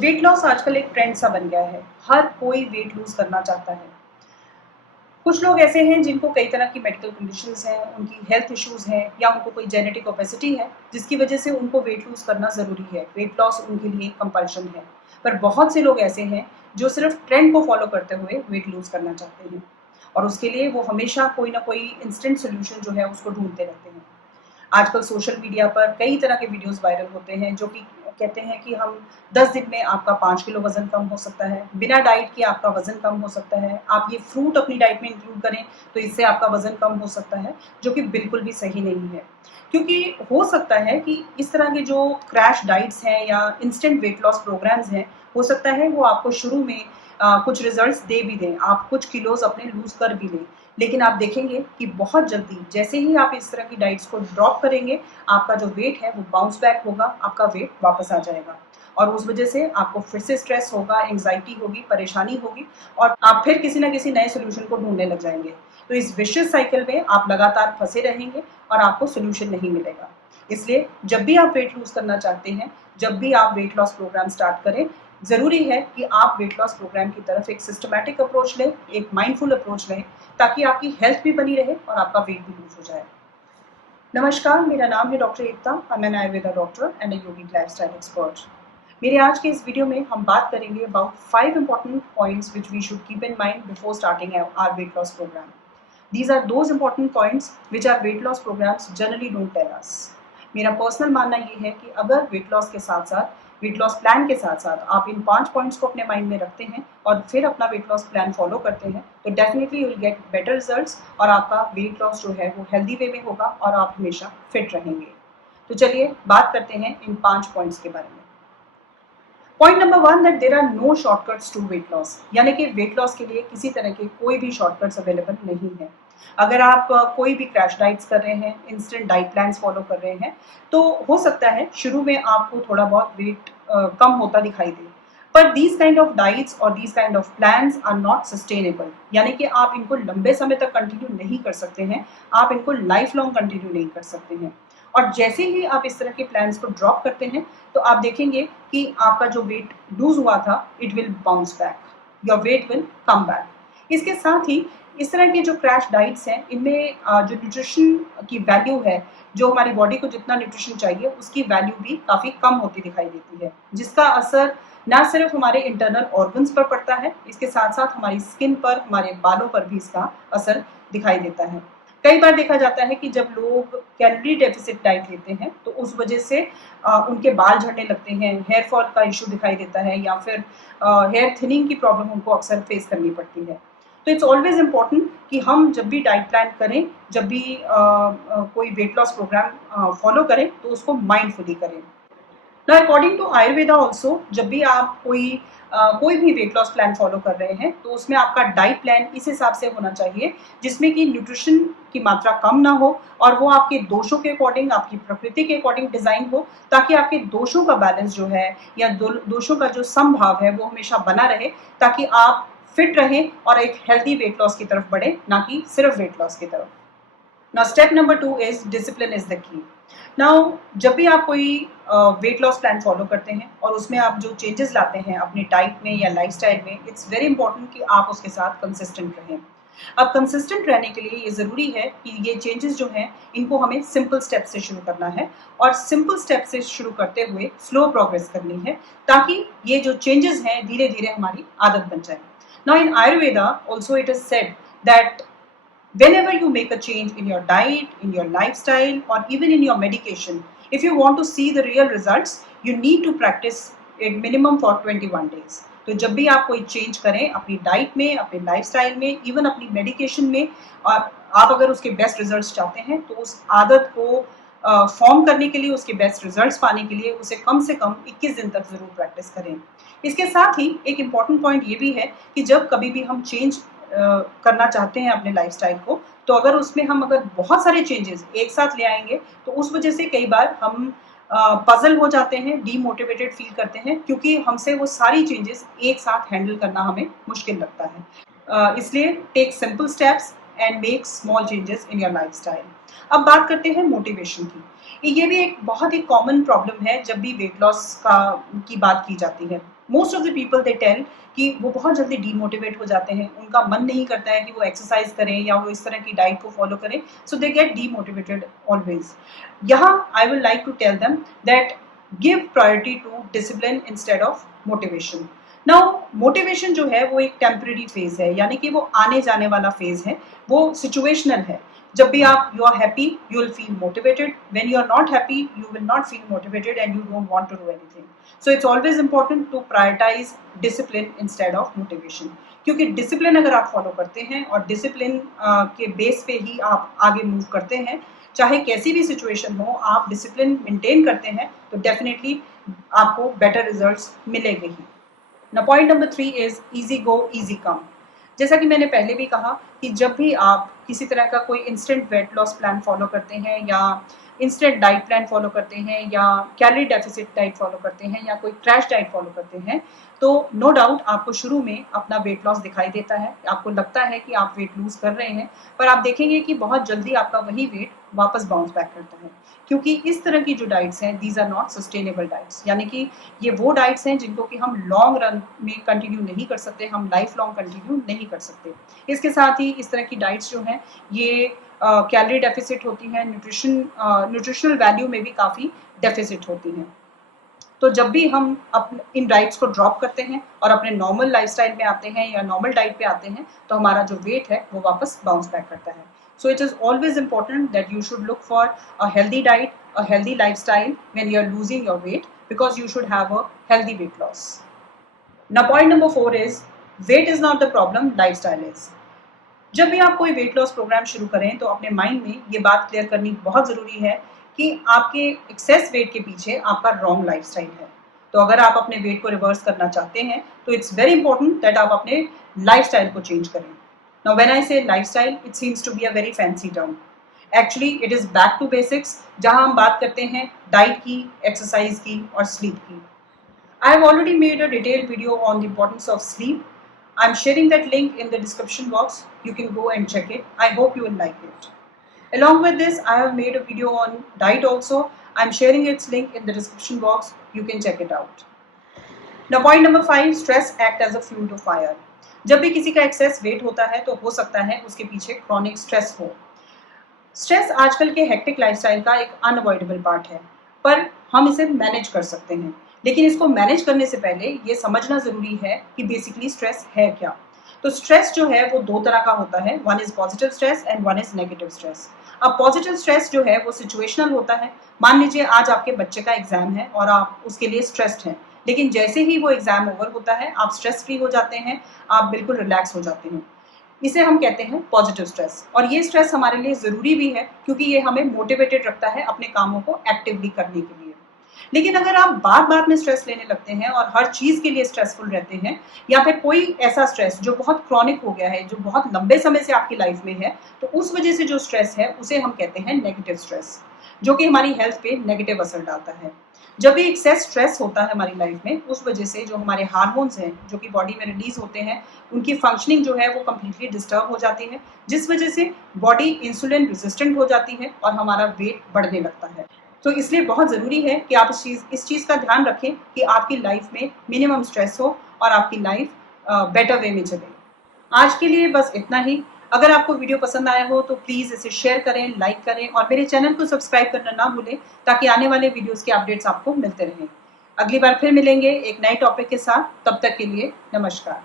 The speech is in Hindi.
वेट लॉस आजकल एक ट्रेंड सा बन गया है। हर कोई वेट लूज करना चाहता है। कुछ लोग ऐसे हैं जिनको कई तरह की मेडिकल कंडीशंस हैं, उनकी हेल्थ इश्यूज हैं या उनको कोई जेनेटिक ओबेसिटी है जिसकी वजह से उनको वेट लूज करना ज़रूरी है। वेट लॉस उनके लिए कंपल्शन है। पर बहुत से लोग ऐसे हैं जो सिर्फ ट्रेंड को फॉलो करते हुए वेट लूज करना चाहते हैं और उसके लिए वो हमेशा कोई ना कोई इंस्टेंट सोल्यूशन जो है उसको ढूंढते रहते हैं। आजकल सोशल मीडिया पर कई तरह के वीडियोस वायरल होते हैं जो कि कहते हैं कि हम 10 दिन में आपका 5 किलो वज़न कम हो सकता है, बिना डाइट के आपका वज़न कम हो सकता है, आप ये फ्रूट अपनी डाइट में इंक्लूड करें तो इससे आपका वज़न कम हो सकता है, जो कि बिल्कुल भी सही नहीं है। क्योंकि हो सकता है कि इस तरह के जो क्रैश डाइट्स हैं या इंस्टेंट वेट लॉस प्रोग्राम्स हैं, हो सकता है वो आपको शुरू में कुछ रिजल्ट्स दे भी दें, आप कुछ किलोज़ अपने लूज़ कर भी लें। लेकिन आप देखेंगे कि बहुत जल्दी जैसे ही आप इस तरह की डाइट्स को ड्रॉप करेंगे, आपका जो वेट है वो बाउंस बैक होगा, आपका वेट वापस आ जाएगा और उस वजह से आपको फिर से स्ट्रेस होगा, एंग्जाइटी होगी, परेशानी होगी और आप फिर किसी ना किसी नए सोल्यूशन को ढूंढने लग जाएंगे। तो इस विशियस साइकिल में आप लगातार फंसे रहेंगे और आपको सोल्यूशन नहीं मिलेगा। इसलिए जब भी आप वेट लूज करना चाहते हैं, जब भी आप वेट लॉस प्रोग्राम स्टार्ट करें, ज़रूरी है कि आप वेट लॉस प्रोग्राम की तरफ एक सिस्टमैटिक अप्रोच लें, एक माइंडफुल अप्रोच लें, ताकि आपकी हेल्थ भी बनी रहे और आपका वेट भी लूज हो जाए। नमस्कार, मेरा नाम है doctor Ekta. I am an Ayurveda doctor and a yogic lifestyle expert. मेरे आज के इस वीडियो में हम बात करेंगे about 5 important points which we should keep in mind before starting our weight loss program. These are those important points which our weight loss programs generally don't tell us. मेरा पर्सनल मानना ये है कि अगर वेट लॉस के साथ साथ वेट लॉस प्लान के साथ साथ आप इन 5 पॉइंट्स को अपने माइंड में रखते हैं और फिर अपना वेट लॉस प्लान फॉलो करते हैं तो definitely you will get better results और आपका वेट लॉस जो है वो हेल्दी वे में होगा और आप हमेशा फिट रहेंगे। तो चलिए बात करते हैं इन 5 पॉइंट्स के बारे में। Point number 1 that there are no shortcuts to weight loss, यानी कि वेट लॉस के लिए किसी तरह के कोई भी शॉर्टकट्स अवेलेबल नहीं है। अगर आप कोई भी क्रैश डाइट्स कर रहे हैं, इंस्टेंट डाइट प्लान्स फॉलो कर रहे हैं, तो हो सकता है शुरू में आपको थोड़ा बहुत वेट कम होता दिखाई दे। पर दीज काइंड ऑफ डाइट्स और these kind of plans are not sustainable, यानी कि आप इनको लंबे समय तक कंटिन्यू नहीं कर सकते हैं, आप इनको लाइफ लॉन्ग कंटिन्यू नहीं कर सकते हैं। और जैसे ही आप इस तरह के प्लान्स को ड्रॉप करते हैं तो आप देखेंगे कि आपका जो वेट लूज हुआ था it will bounce back, your weight will come back. इसके साथ ही इस तरह के जो क्रैश डाइट्स हैं इनमें जो न्यूट्रिशन की वैल्यू है, जो हमारी बॉडी को जितना न्यूट्रिशन चाहिए उसकी वैल्यू भी काफ़ी कम होती दिखाई देती है, जिसका असर ना सिर्फ हमारे इंटरनल ऑर्गन्स पर पड़ता है, इसके साथ साथ हमारी स्किन पर, हमारे बालों पर भी इसका असर दिखाई देता है। कई बार देखा जाता है कि जब लोग कैलोरी डेफिसिट डाइट लेते हैं तो उस वजह से उनके बाल झड़ने लगते हैं, हेयर फॉल का इशू दिखाई देता है या फिर हेयर थिनिंग की प्रॉब्लम उनको अक्सर फेस करनी पड़ती है। तो इट्स ऑलवेज इम्पॉर्टेंट कि हम जब भी डाइट प्लान करें, जब भी कोई वेट लॉस प्रोग्राम फॉलो करें तो उसको माइंडफुली करें। ना अकॉर्डिंग टू आयुर्वेदा ऑल्सो, जब भी आप कोई भी वेट लॉस प्लान फॉलो कर रहे हैं तो उसमें आपका डाइट प्लान इस हिसाब से होना चाहिए जिसमें कि न्यूट्रिशन की मात्रा कम ना हो और वो आपके दोषों के अकॉर्डिंग, आपकी प्रकृति के अकॉर्डिंग डिजाइन हो, ताकि आपके दोषों का बैलेंस जो है या दोषों का जो समभाव है वो हमेशा बना रहे, ताकि आप फिट रहें और एक हेल्दी वेट लॉस की तरफ बढ़े, ना कि सिर्फ वेट लॉस की तरफ। Now step number 2 is discipline is the key. Now जब भी आप कोई वेट लॉस प्लान फॉलो करते हैं और उसमें आप जो चेंजेस लाते हैं अपनी डाइट में या लाइफस्टाइल में, इट्स वेरी इंपॉर्टेंट कि आप उसके साथ कंसिस्टेंट रहें। अब कंसिस्टेंट रहने के लिए ये ज़रूरी है कि ये चेंजेस जो हैं इनको हमें सिंपल स्टेप से शुरू करना है और सिंपल स्टेप से शुरू करते हुए स्लो प्रोग्रेस करनी है, ताकि ये जो चेंजेस हैं धीरे धीरे हमारी आदत बन जाए। Now in Ayurveda also it is said that whenever you make a change in your diet, in your lifestyle, or even in your medication, if you want to see the real results, you need to practice it minimum for 21 days. तो जब भी आप कोई चेंज करें अपनी डाइट में, अपने लाइफस्टाइल में, इवन अपनी मेडिकेशन में, और आप अगर उसके बेस्ट रिजल्ट्स चाहते हैं तो उस आदत को फॉर्म करने के लिए, उसके बेस्ट रिजल्ट्स पाने के लिए उसे कम से कम 21 दिन तक ज़रूर प्रैक्टिस करें। इसके साथ ही एक इम्पॉर्टेंट पॉइंट ये भी है कि जब कभी भी हम चेंज करना चाहते हैं अपने लाइफस्टाइल को, तो अगर उसमें हम अगर बहुत सारे चेंजेस एक साथ ले आएंगे तो उस वजह से कई बार हम पजल हो जाते हैं, डीमोटिवेटेड फील करते हैं, क्योंकि हमसे वो सारी चेंजेस एक साथ हैंडल करना हमें मुश्किल लगता है। इसलिए take simple steps and make small changes in your lifestyle. अब बात करते हैं मोटिवेशन की। ये भी एक बहुत ही कॉमन प्रॉब्लम है जब भी वेट लॉस की बात की जाती है। Most of the people they tell कि वो बहुत जल्दी डीमोटिवेट हो जाते हैं, उनका मन नहीं करता है कि वो एक्सरसाइज करें या वो इस तरह की डाइट को फॉलो करें, so they get demotivated always. यहाँ I will like to tell them that give priority to discipline instead of motivation. Now motivation जो है वो एक टेम्परेरी फेज है, यानी कि वो आने जाने वाला फेज है, वो सिचुएशनल है। जब भी आप you are happy you will feel motivated, when you are not happy you will not feel motivated and you don't want to do anything. So it's always important to prioritize discipline instead of motivation, क्योंकि डिसिप्लिन अगर आप फॉलो करते हैं और डिसिप्लिन के बेस पे ही आप आगे मूव करते हैं, चाहे कैसी भी सिचुएशन हो, आप डिसिप्लिन मेंटेन करते हैं तो डेफिनेटली आपको बेटर रिजल्ट्स मिलेंगे ही। Now point number 3 is easy go easy come। जैसा कि मैंने पहले भी कहा कि जब भी आप किसी तरह का कोई instant weight loss plan follow करते हैं या इंस्टेंट डाइट प्लान फॉलो करते हैं या कैलोरी डेफिसिट डाइट फॉलो करते हैं या कोई क्रैश डाइट फॉलो करते हैं, तो नो डाउट आपको शुरू में अपना वेट लॉस दिखाई देता है, आपको लगता है कि आप वेट लूज कर रहे हैं, पर आप देखेंगे कि बहुत जल्दी आपका वही वेट वापस बाउंस बैक करता है, क्योंकि इस तरह की जो डाइट्स हैं these are not sustainable diets, यानी कि ये वो डाइट्स हैं जिनको कि हम लॉन्ग रन में कंटिन्यू नहीं कर सकते, हम लाइफ लॉन्ग कंटिन्यू नहीं कर सकते। इसके साथ ही इस तरह की डाइट्स जो हैं ये कैलोरी डेफिसिट होती हैं, न्यूट्रिशनल वैल्यू में भी काफ़ी डेफिसिट होती हैं। तो जब भी हम अपने इन डाइट्स को ड्रॉप करते हैं और अपने नॉर्मल लाइफस्टाइल में आते हैं या नॉर्मल डाइट पे आते हैं, तो हमारा जो वेट है वो वापस बाउंस बैक करता है। So it is always important that you should look for a healthy diet, a healthy lifestyle when you are losing your weight, because you should have a healthy weight loss. Now point number 4 is weight is not the problem, lifestyle is। जब भी आप कोई वेट लॉस प्रोग्राम शुरू करें तो अपने माइंड में ये बात क्लियर करनी बहुत ज़रूरी है कि आपके एक्सेस वेट के पीछे आपका रॉन्ग लाइफस्टाइल है। तो अगर आप अपने वेट को रिवर्स करना चाहते हैं तो इट्स वेरी इंपॉर्टेंट दैट आप अपने लाइफस्टाइल को चेंज करें। Now when I say lifestyle, it seems to be a very fancy term. Actually it is back to basics, जहां हम बात करते हैं डाइट की, एक्सरसाइज की और स्लीप की। I have already made a detailed video on the importance of sleep. I'm sharing that link in the description box. You can go and check it. I hope you will like it. Along with this, I have made a video on diet also. I'm sharing its link in the description box. You can check it out. Now point number 5, stress act as a fuel to fire। जब भी किसी का एक्सेस वेट होता है तो हो सकता है उसके पीछे क्रॉनिक स्ट्रेस हो। स्ट्रेस आजकल के हेक्टिक लाइफस्टाइल का एक अनअवॉइडेबल पार्ट है, पर हम इसे मैनेज कर सकते हैं। लेकिन इसको मैनेज करने से पहले ये समझना ज़रूरी है कि बेसिकली स्ट्रेस है क्या। तो स्ट्रेस जो है वो दो तरह का होता है, one is positive stress and one is negative stress. अब पॉजिटिव स्ट्रेस जो है वो सिचुएशनल होता है। मान लीजिए आज आपके बच्चे का एग्जाम है और आप उसके लिए स्ट्रेस्ड हैं, लेकिन जैसे ही वो एग्जाम ओवर होता है आप स्ट्रेस फ्री हो जाते हैं, आप बिल्कुल रिलैक्स हो जाते हैं। इसे हम कहते हैं पॉजिटिव स्ट्रेस, और ये स्ट्रेस हमारे लिए ज़रूरी भी है क्योंकि ये हमें मोटिवेटेड रखता है अपने कामों को एक्टिवली करने के लिए। लेकिन अगर आप बार बार में स्ट्रेस लेने लगते हैं और हर चीज़ के लिए स्ट्रेसफुल रहते हैं, या फिर कोई ऐसा स्ट्रेस जो बहुत क्रॉनिक हो गया है, जो बहुत लंबे समय से आपकी लाइफ में है, तो उस वजह से जो स्ट्रेस है उसे हम कहते हैं नेगेटिव स्ट्रेस, जो कि हमारी हेल्थ पे नेगेटिव असर डालता है। जब भी एक्सेस स्ट्रेस होता है हमारी लाइफ में, उस वजह से जो हमारे हार्मोन्स हैं जो कि बॉडी में रिलीज होते हैं, उनकी फंक्शनिंग जो है वो कम्प्लीटली डिस्टर्ब हो जाती है, जिस वजह से बॉडी इंसुलिन रेजिस्टेंट हो जाती है और हमारा वेट बढ़ने लगता है। तो इसलिए बहुत ज़रूरी है कि आप इस चीज़ का ध्यान रखें कि आपकी लाइफ में मिनिमम स्ट्रेस हो और आपकी लाइफ बेटर वे में चले। आज के लिए बस इतना ही। अगर आपको वीडियो पसंद आया हो तो प्लीज़ इसे शेयर करें, लाइक करें और मेरे चैनल को सब्सक्राइब करना ना भूलें, ताकि आने वाले वीडियोज़ के अपडेट्स आपको मिलते रहें। अगली बार फिर मिलेंगे एक नए टॉपिक के साथ, तब तक के लिए नमस्कार।